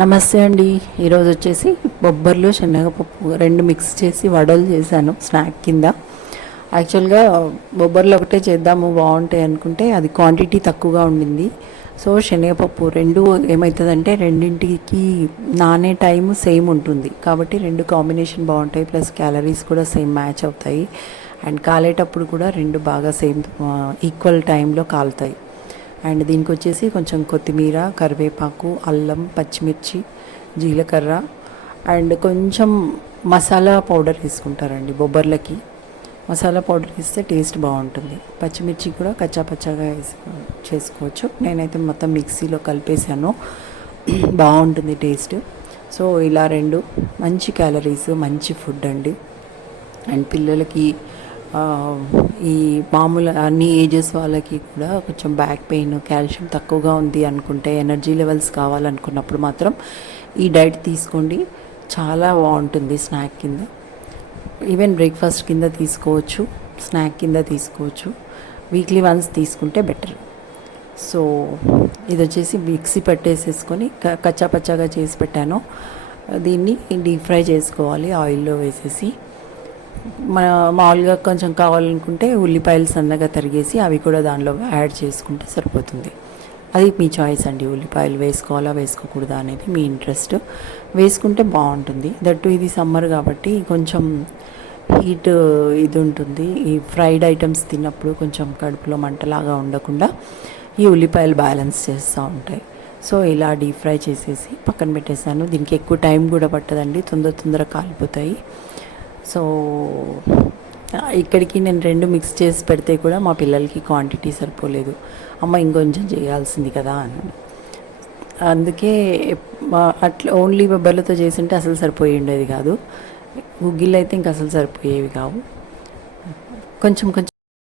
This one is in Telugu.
నమస్తే అండి. ఈరోజు వచ్చేసి బొబ్బర్లు శనగపప్పు రెండు మిక్స్ చేసి వడలు చేశాను స్నాక్ కింద. యాక్చువల్గా బొబ్బర్లు ఒకటే చేద్దాము బాగుంటాయి అనుకుంటే అది క్వాంటిటీ తక్కువగా ఉండింది. సో శనగపప్పు రెండు ఏమవుతుందంటే రెండింటికి నానే టైం సేమ్ ఉంటుంది కాబట్టి రెండు కాంబినేషన్ బాగుంటాయి. ప్లస్ క్యాలరీస్ కూడా సేమ్ మ్యాచ్ అవుతాయి. అండ్ కాలేటప్పుడు కూడా రెండు బాగా సేమ్ ఈక్వల్ టైంలో కాలుతాయి. అండ్ దీనికి వచ్చేసి కొంచెం కొత్తిమీర, కరివేపాకు, అల్లం, పచ్చిమిర్చి, జీలకర్ర అండ్ కొంచెం మసాలా పౌడర్ వేసుకుంటారండి. బొబ్బర్లకి మసాలా పౌడర్ వేస్తే టేస్ట్ బాగుంటుంది. పచ్చిమిర్చి కూడా కచ్చా పచ్చాగా చేసుకోవచ్చు. నేనైతే మొత్తం మిక్సీలో కలిపేసాను. బాగుంటుంది టేస్ట్. సో ఇలా రెండు మంచి క్యాలరీస్, మంచి ఫుడ్ అండి. అండ్ పిల్లలకి ఈ మామూలు అన్ని ఏజెస్ వాళ్ళకి కూడా కొంచెం బ్యాక్ పెయిన్, కాల్షియం తక్కువగా ఉంది అనుకుంటే, ఎనర్జీ లెవెల్స్ కావాలనుకున్నప్పుడు మాత్రం ఈ డైట్ తీసుకోండి. చాలా బాగుంటుంది. స్నాక్ కింద, ఈవెన్ బ్రేక్ఫాస్ట్ కింద తీసుకోవచ్చు, స్నాక్ కింద తీసుకోవచ్చు. వీక్లీ వన్స్ తీసుకుంటే బెటర్. సో ఇది వచ్చేసి మిక్సీ పట్టేసేసుకొని కచ్చా పచ్చాగా చేసి పెట్టాను. దీన్ని డీప్ ఫ్రై చేసుకోవాలి ఆయిల్లో వేసేసి. మామూలుగా కొంచెం కావాలనుకుంటే ఉల్లిపాయలు సన్నగా తరిగేసి అవి కూడా దానిలో యాడ్ చేసుకుంటే సరిపోతుంది. అది మీ చాయిస్ అండి. ఉల్లిపాయలు వేసుకోవాలా వేసుకోకూడదా అనేది మీ ఇంట్రెస్ట్. వేసుకుంటే బాగుంటుంది. దట్టు ఇది సమ్మర్ కాబట్టి కొంచెం హీట్ ఇది ఉంటుంది. ఈ ఫ్రైడ్ ఐటమ్స్ తిన్నప్పుడు కొంచెం కడుపులో మంటలాగా ఉండకుండా ఈ ఉల్లిపాయలు బ్యాలెన్స్ చేస్తూ ఉంటాయి. సో ఇలా డీప్ ఫ్రై చేసేసి పక్కన పెట్టేసాను. దీనికి ఎక్కువ టైం కూడా పట్టదండి, తొందర కాలిపోతాయి. సో ఇక్కడికి నేను రెండు మిక్స్ చేసి పెడితే కూడా మా పిల్లలకి క్వాంటిటీ సరిపోలేదు. అమ్మ ఇంకొంచెం చేయాల్సింది కదా అని. అందుకే అట్లా ఓన్లీ బొబ్బర్లతో చేసింటే అసలు సరిపోయి ఉండేది కాదు. గుగ్గిళ్ళు అయితే ఇంక అసలు సరిపోయేవి కావు. కొంచెం